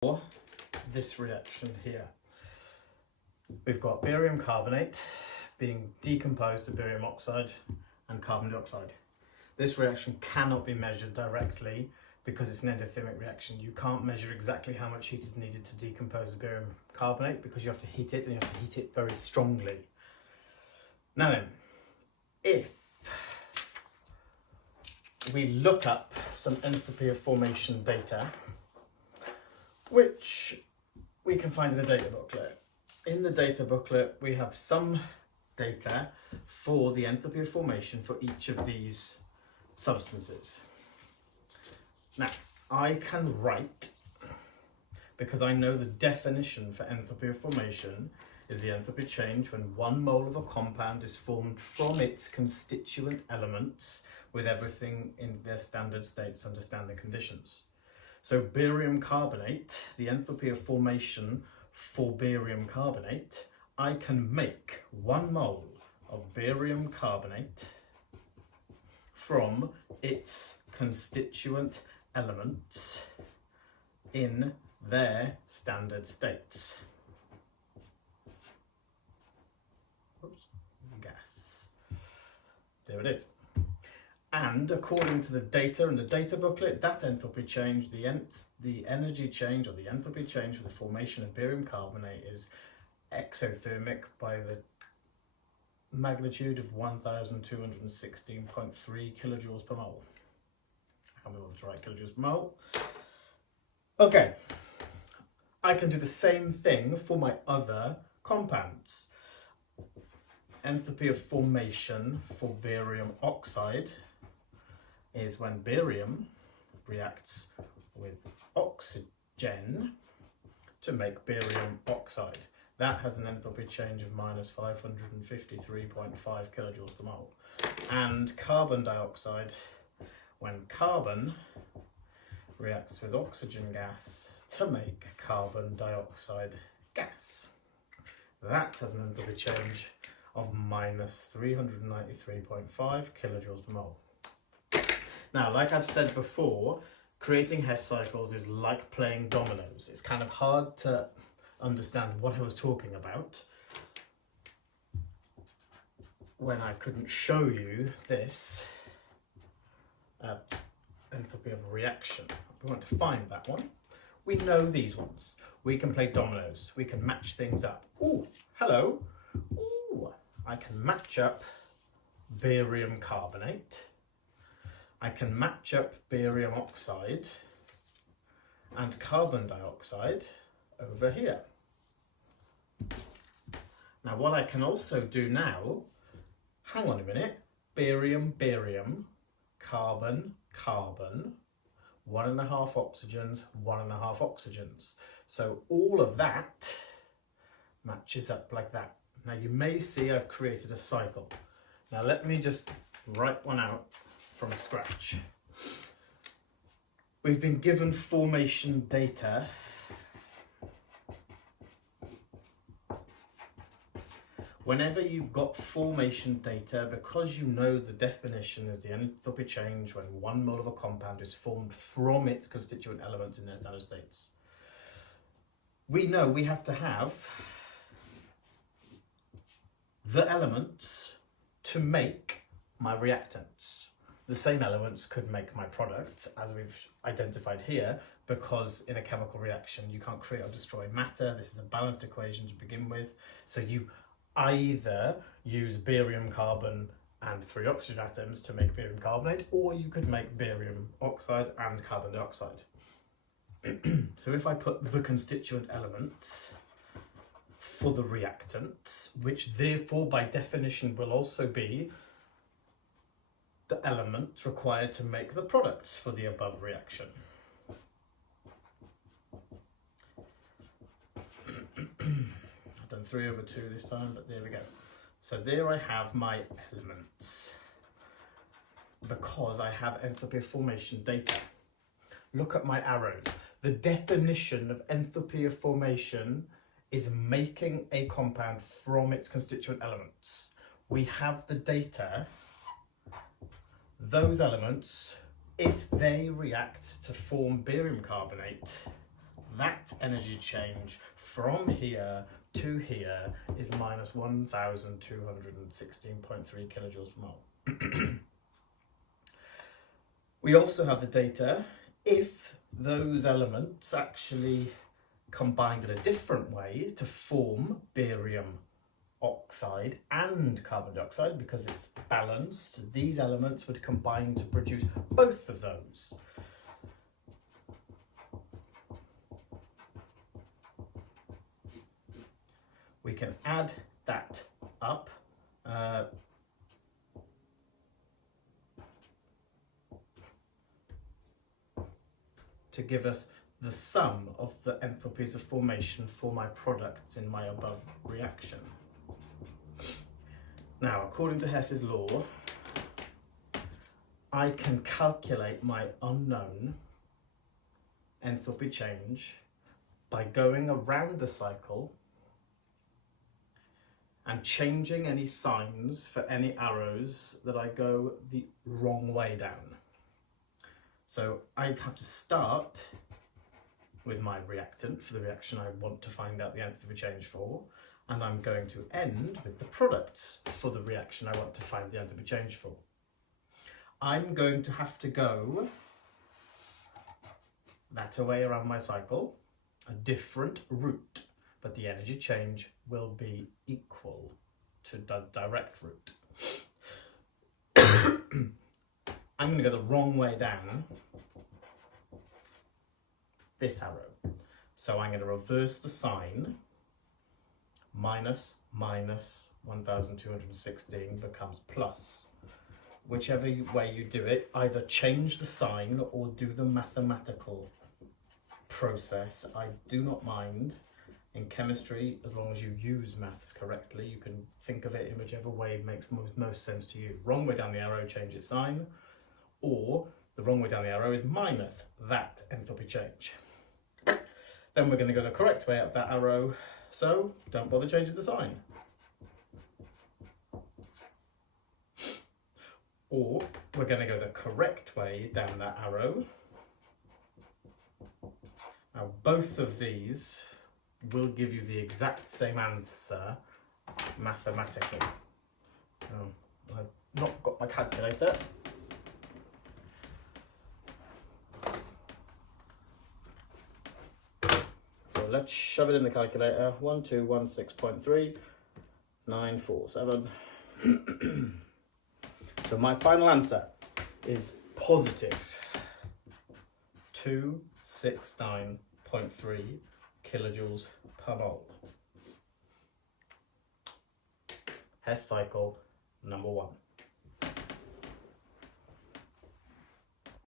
for this reaction here. We've got barium carbonate being decomposed to barium oxide and carbon dioxide. This reaction cannot be measured directly because it's an endothermic reaction. You can't measure exactly how much heat is needed to decompose the barium carbonate because you have to heat it, and you have to heat it very strongly. Now then, if we look up some enthalpy of formation data, which we can find in a data booklet. In the data booklet, we have some data for the enthalpy of formation for each of these substances. Now, I can write, because I know the definition for enthalpy of formation is the enthalpy change when 1 mole of a compound is formed from its constituent elements with everything in their standard states under standard conditions. So barium carbonate, the enthalpy of formation for barium carbonate, I can make 1 mole of barium carbonate from its constituent elements in their standard states. Oops, gas. There it is. And according to the data in the data booklet, that enthalpy change, the energy change or the enthalpy change for the formation of barium carbonate is exothermic by the magnitude of 1216.3 kilojoules per mole. I can't remember what's right, kilojoules per mole. Okay, I can do the same thing for my other compounds. Enthalpy of formation for barium oxide is when barium reacts with oxygen to make barium oxide. That has an enthalpy change of minus 553.5 kilojoules per mole. And carbon dioxide, when carbon reacts with oxygen gas to make carbon dioxide gas. That has an enthalpy change of minus 393.5 kilojoules per mole. Now, like I've said before, creating Hess cycles is like playing dominoes. It's kind of hard to understand what I was talking about when I couldn't show you this enthalpy of reaction. We want to find that one. We know these ones. We can play dominoes. We can match things up. Ooh, hello. Ooh, I can match up barium carbonate. I can match up barium oxide and carbon dioxide over here. Now what I can also do now, hang on a minute, barium, barium, carbon, carbon, 1.5 oxygens, 1.5 oxygens. So all of that matches up like that. Now you may see I've created a cycle. Now let me just write one out from scratch. We've been given formation data whenever you've got formation data, because you know the definition is the enthalpy change when 1 mole of a compound is formed from its constituent elements in their standard states. We know we have to have the elements to make my reactants. The same elements could make my product, as we've identified here, because in a chemical reaction you can't create or destroy matter. This is a balanced equation to begin with. So you either use barium carbon and 3 oxygen atoms to make barium carbonate, or you could make barium oxide and carbon dioxide. So if I put the constituent elements for the reactants, which therefore by definition will also be the elements required to make the products for the above reaction. I've done 3/2 this time, but there we go. So there I have my elements, because I have enthalpy of formation data. Look at my arrows. The definition of enthalpy of formation is making a compound from its constituent elements. We have the data. Those elements, if they react to form barium carbonate, that energy change from here to here is minus 1,216.3 kilojoules per mole. We also have the data if those elements actually combined in a different way to form barium oxide and carbon dioxide, because it's balanced, these elements would combine to produce both of those. We can add that up to give us the sum of the enthalpies of formation for my products in my above reaction. Now, according to Hess's law, I can calculate my unknown enthalpy change by going around the cycle and changing any signs for any arrows that I go the wrong way down. So I have to start with my reactant for the reaction I want to find out the enthalpy change for, and I'm going to end with the products for the reaction I want to find the enthalpy change for. I'm going to have to go that way around my cycle, a different route, but the energy change will be equal to the direct route. I'm going to go the wrong way down this arrow. So I'm going to reverse the sign. Minus 1,216 becomes plus. Whichever way you do it, either change the sign or do the mathematical process. I do not mind. In chemistry, as long as you use maths correctly, you can think of it in whichever way makes most sense to you. Wrong way down the arrow, change its sign, or the wrong way down the arrow is minus that enthalpy change. Then we're going to go the correct way up that arrow, so don't bother changing the sign. Or we're going to go the correct way down that arrow. Now both of these will give you the exact same answer mathematically. I've not got my calculator. So let's shove it in the calculator. 1216.3 947. So my final answer is positive 269.3 kilojoules per mole. Hess cycle number 1.